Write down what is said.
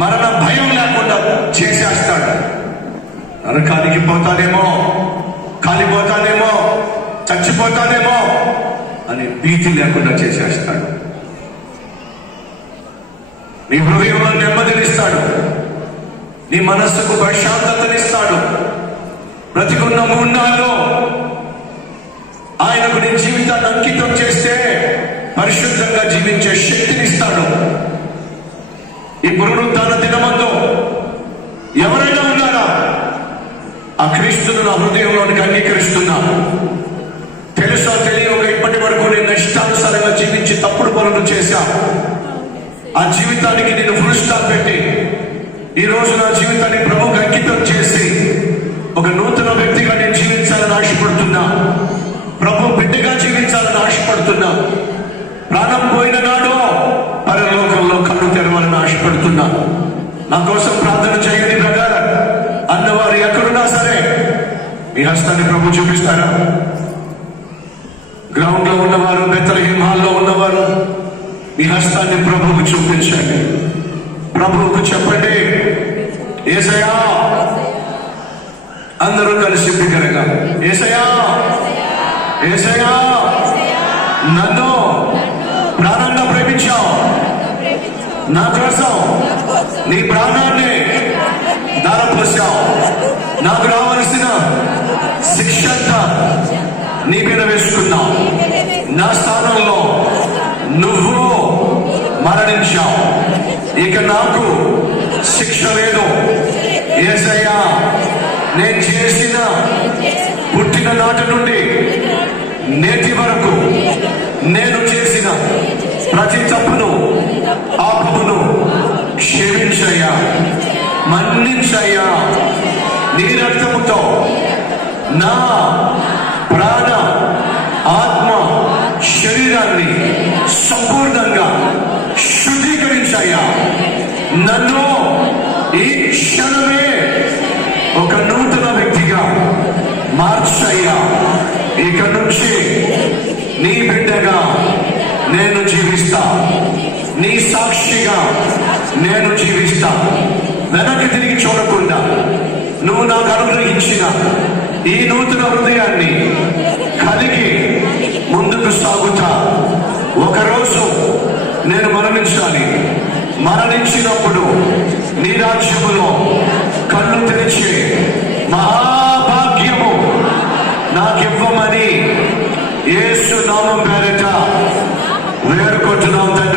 మరణ భయం లేకుండా చేసేస్తాడు. నరకానికి పోతానేమో, కాలిపోతానేమో, చచ్చిపోతానేమో అని భీతి లేకుండా చేసేస్తాడు. నీ హృదయంలో నెమ్మదినిస్తాడు, నీ మనస్సుకు ప్రశాంతతనిస్తాడు. బ్రతికున్న మూన్నాళ్ళు ఆయనకు నీ జీవితాన్ని అంకితం చేస్తే పరిశుద్ధంగా జీవించే శక్తినిస్తాడు. ఈ పునరుత్థాన దినమందు ఎవరైనా ఉన్నారా? ఆ క్రీస్తును నా హృదయంలోనికి అంగీకరిస్తున్నా. తెలుసో తెలియక ఇప్పటి వరకు నేను ఇష్టానుసారంగా జీవించి తప్పుడు పనులు చేశా. ఆ జీవితానికి నేను ఫుల్ స్టాప్ పెట్టి ఈ రోజు నా జీవితాన్ని ప్రభువుకు అంకితం చేసి ఒక నూతన వ్యక్తిగా నేను జీవించాలని ఆశపడుతున్నా. ప్రభు బిడ్డగా జీవించాలని ఆశపడుతున్నా. ప్రాణం పోయిన నాడు పరలోకంలో కళ్ళు తెరవాలని ఆశపడుతున్నా. నా కోసం ప్రార్థన చేయండి బ్రదర్ అన్నవారు ఎక్కడున్నా సరే మీ హస్తాన్ని ప్రభు చూపిస్తారా? గ్రౌండ్ లో ఉన్నవారు, బెత్లెహేమ్ హాల్లో ఉన్నవారు మీ హస్తాన్ని ప్రభువుకు చూపించండి. ప్రభువుకు చెప్పండి, యేసయ్యా. అందరూ కలిసి బిగ్గరగా యేసయ్యా, యేసయ్యా, నన్ను ప్రాణంగా ప్రేమించావు. నా కోసం నీ ప్రాణాన్ని దారపోసావు. నాకు రావాల్సిన శిక్ష అంతా నీ మీద వేసుకున్నావు. నా స్థానంలో నువ్వు మరణించావు. ఇక నాకు శిక్ష లేదు. యేసయ్యా, నేను చేసిన పుట్టిన నాటి నుండి నేటి వరకు నేను చేసిన ప్రతి తప్పును, పాపమును క్షమించయ్యా, మన్నించయ్యా. నీ రక్తముతో నా ప్రాణ, ఆత్మ, శరీరాన్ని సంపూర్ణంగా శుద్ధీకరించయ్యా. నన్ను ఈ క్షణమే ఒక నూతన వ్యక్తిగా మార్చయ్యా. ఇక నుంచి నీ బిడ్డగా నేను జీవిస్తా, నీ సాక్షిగా నేను జీవిస్తా. వెనక్కి తిరిగి చూడకుండా నువ్వు నాకు అనుగ్రహించిన ఈ నూతన హృదయాన్ని కలిగి ముందుకు సాగుతా. ఒకరోజు నేను మరణించాలి. మరణించినప్పుడు నీ రాజ్యములో కళ్ళు తెరిచే మహాభాగ్యము నాకివ్వమని యేసు నామం పేరిట వేడుకుంటున్నాం తండ్రి.